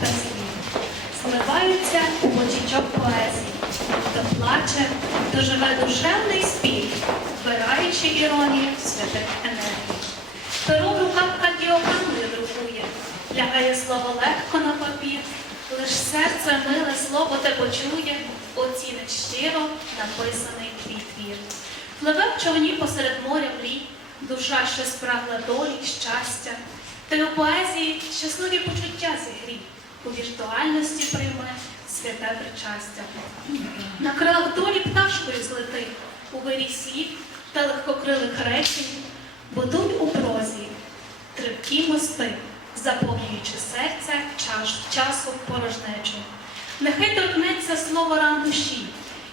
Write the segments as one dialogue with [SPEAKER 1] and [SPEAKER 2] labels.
[SPEAKER 1] без слів. Зливаються у очічок поезії, хто плаче, то живе душевний спів, вбираючи іронію святих енергій. Перо в руках кардіограмою друкує, лягає слово легко на папір, лиш серце миле слово те почує, оцінить щиро написаний твій твір. Пливе в човні посеред моря мрій, душа, що спрагла долі, щастя, та й у поезії щасливі почуття зігрій, у віртуальності прийме святе причастя. На крилах долі пташкою злети, у вирій слів та легкокрилих речень, будуй у прозі, тривкі мости, заповнюючи серце чаш, часу порожнечу. Нехай торкнеться слово ран душі,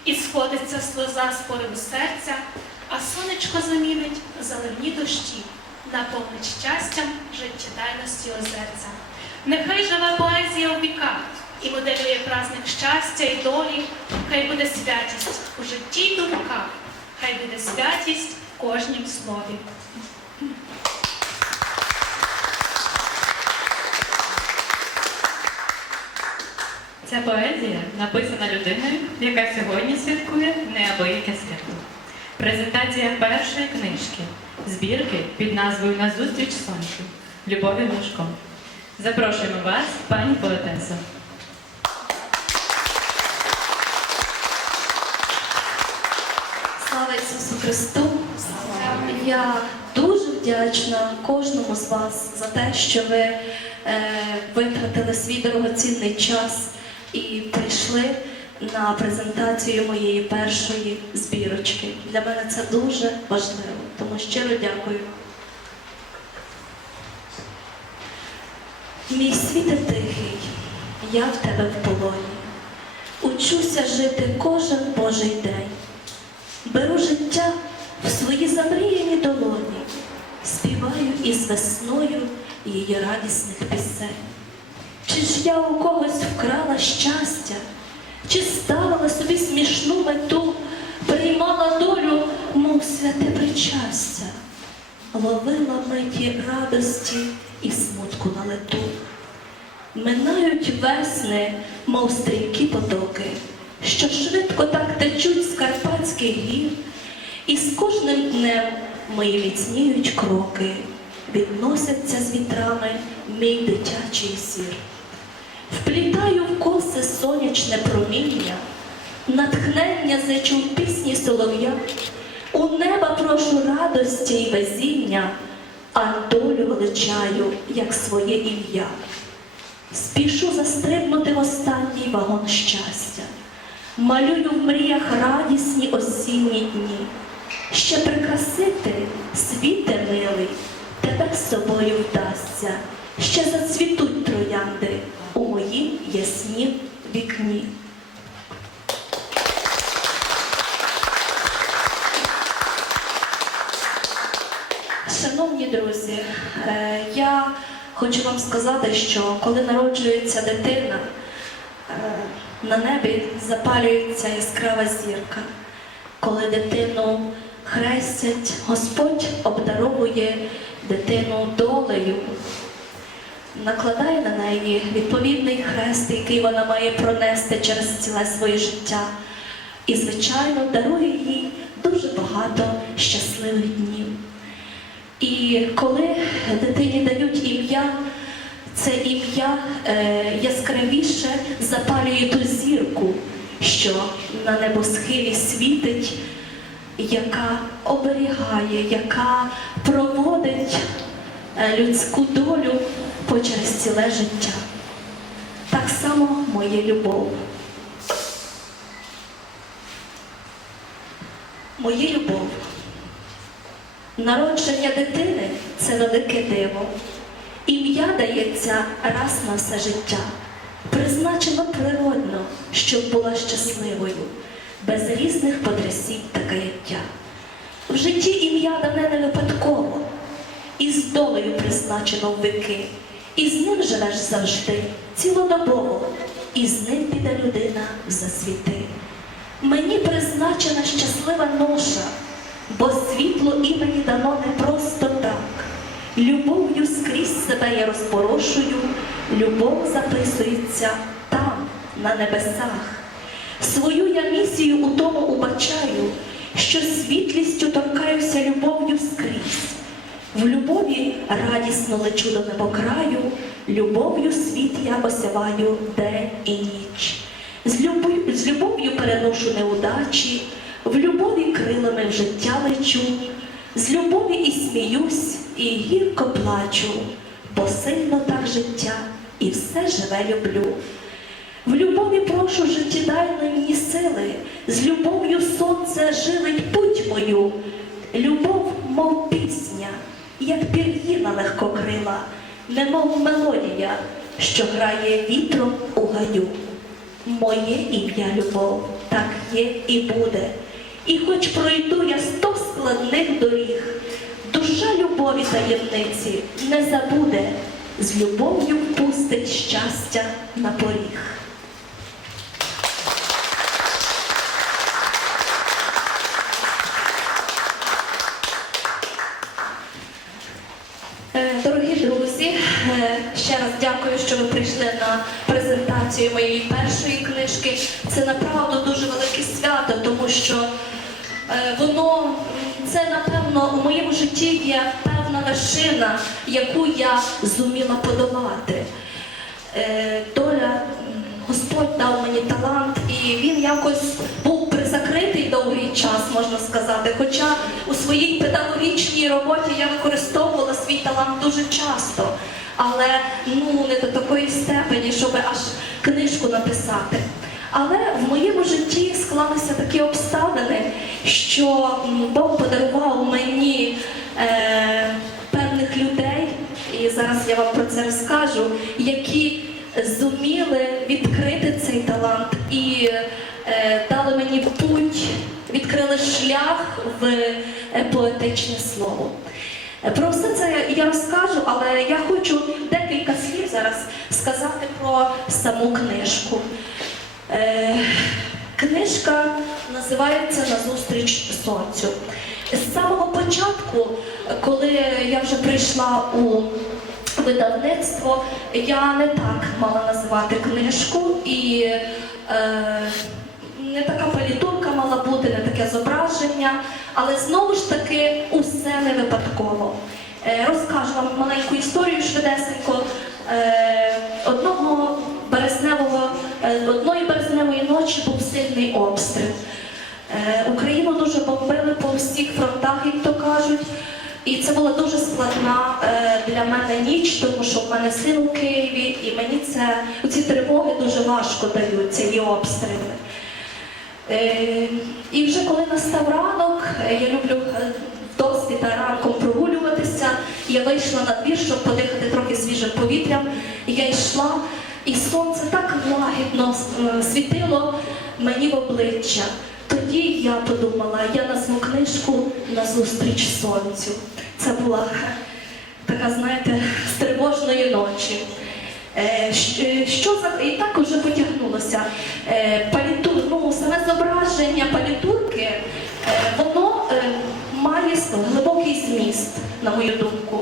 [SPEAKER 1] і сходиться сльоза з пориву серця, а сонечко замінить заливні дощі, наповнить щастям життєдайності озерця. Нехай живе поезія у віках і моделює праздник щастя і долі, хай буде святість у житті й думках, хай буде святість в кожнім слові.
[SPEAKER 2] Ця поезія написана людиною, яка сьогодні святкує неабияке свято. Презентація першої книжки збірки під назвою Назустріч сонцю Любові Глушко. Запрошуємо вас, пані поетеса.
[SPEAKER 3] Слава Ісусу Христу! Я дуже вдячна кожному з вас за те, що ви е, витратили свій дорогоцінний час і прийшли на презентацію моєї першої збірочки. Для мене це дуже важливо, тому щиро дякую. Мій світе тихий, я в тебе в полоні. Учуся жити кожен Божий день. Беру життя в свої замріяні долоні, співаю із весною її радісних пісень. Чи ж я у когось вкрала щастя, чи ставила собі смішну мету, приймала долю, мов святе причастя, ловила миті радості і смутку на лету. Минають весни, мов стрімкі потоки, що швидко так течуть з карпатських гір, і з кожним днем мої міцніють кроки, відносяться з вітрами мій дитячий сір. Вплітаю в коси сонячне проміння, натхнення зичу пісні солов'я, у неба прошу радості й везіння, а долю величаю, як своє ім'я. Спішу застрибнути в останній вагон щастя, малюю в мріях радісні осінні дні, ще прикрасити світе милий, тебе з собою вдасться, ще зацвітуть троянди у моїм яснім вікні. Шановні друзі, е, я хочу вам сказати, що коли народжується дитина, е, на небі запалюється яскрава зірка. Коли дитину хрестять, Господь обдаровує дитину долею, накладає на неї відповідний хрест, який вона має пронести через ціле своє життя. І, звичайно, дарує їй дуже багато щасливих днів. І коли дитині дають ім'я, це ім'я е, яскравіше запалює ту зірку, що на небосхилі світить, яка оберігає, яка проводить е, людську долю по через ціле життя. Так само моє любов. Моє любов. Народження дитини це велике диво. Ім'я дається раз на все життя, призначено природно, щоб була щасливою, без різних потрясінь та каяття. В житті ім'я дане не випадково, і з долею призначено в вики, і з ним живеш завжди, цілодобово, і з ним піде людина в засвіти. Мені призначена щаслива ноша, бо світло імені дано не просто так. Любов'ю скрізь себе я розпорошую, любов записується там, на небесах. Свою я місію у тому убачаю, що світлістю торкаюся любов'ю скрізь. В любові радісно лечу до небокраю, любов'ю світ я осяваю день і ніч. З любов'ю, переношу неудачі, в любові крилами в життя лечу, з любові і сміюсь, і гірко плачу, бо сильно так життя і все живе люблю. В любові прошу життєдайної мені сили, з любов'ю сонце живить путь мою. Любов, мов пісня, як пір'їна легкокрила, немов мелодія, що грає вітром у гаю. Моє ім'я любов, так є і буде. І хоч пройду я сто складних доріг, душа любові таємниці не забуде, з любов'ю впустить щастя на поріг. Е, Дорогі друзі, е, ще раз дякую, що ви прийшли на презентацію моєї першої книжки. Це направду дуже велике свято, тому що воно це напевно у моєму житті є певна вершина, яку я зуміла подолати. Е, Доля, Господь дав мені талант, і він якось був призакритий довгий час, можна сказати. Хоча у своїй педагогічній роботі я використовувала свій талант дуже часто, але ну не до такої степені, щоб аж книжку написати. Але в моєму житті склалися такі обставини, що Бог подарував мені е, певних людей, і зараз я вам про це розкажу, які зуміли відкрити цей талант і е, дали мені путь, відкрили шлях в е, поетичне слово. Е, Про все це я розкажу, але я хочу декілька слів зараз сказати про саму книжку. Е, Книжка називається Назустріч сонцю. З самого початку, коли я вже прийшла у видавництво, я не так мала називати книжку і е, не така палітурка мала бути, не таке зображення, але знову ж таки усе не випадково. Е, розкажу вам маленьку історію швидесенько. Е, одного березневої був сильний обстріл. Е, Україну дуже бомбили по всіх фронтах, як то кажуть. І це була дуже складна е, для мене ніч, тому що в мене син у Києві, і мені це ці тривоги дуже важко даються, і обстріли. Е, І вже коли настав ранок, я люблю досвіта ранком прогулюватися. Я вийшла на двір, щоб подихати трохи свіжим повітрям. Я йшла, і сонце так лагідно е, світило мені в обличчя. Тоді я подумала, я назву книжку Назустріч сонцю. Це була така, знаєте, з тривожної ночі. Е, е, Що за і так вже потягнулося. Палітур, ну, саме зображення палітурки, воно має глибокий зміст, на мою думку.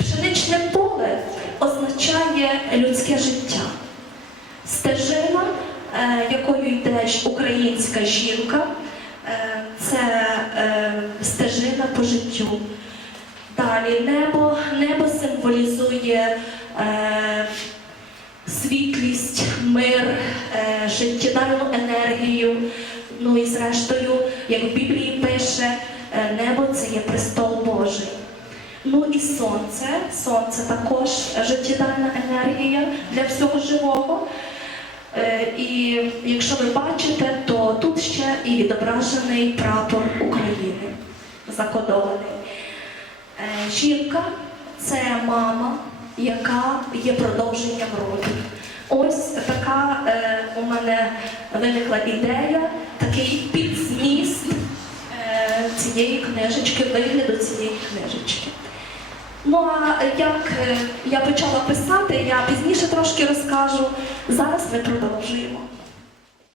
[SPEAKER 3] Пшеничне поле означає людське якою йде українська жінка, е, це е, стежина по життю. Далі небо, небо символізує е, світлість, мир, е, енергію. Ну і зрештою, як в Біблії пише, е, небо це є престол Божий. Ну і сонце. Сонце також життєдайна енергія для всього живого. Е, І якщо ви бачите, то тут ще і відображений прапор України закодований. Е, Жінка це мама, яка є продовженням роду. Ось така е, у мене виникла ідея, такий підзміст цієї книжечки, вигляду цієї книжечки. Ну а як е, я почала писати, я пізніше трошки розкажу. Зараз ми продовжуємо.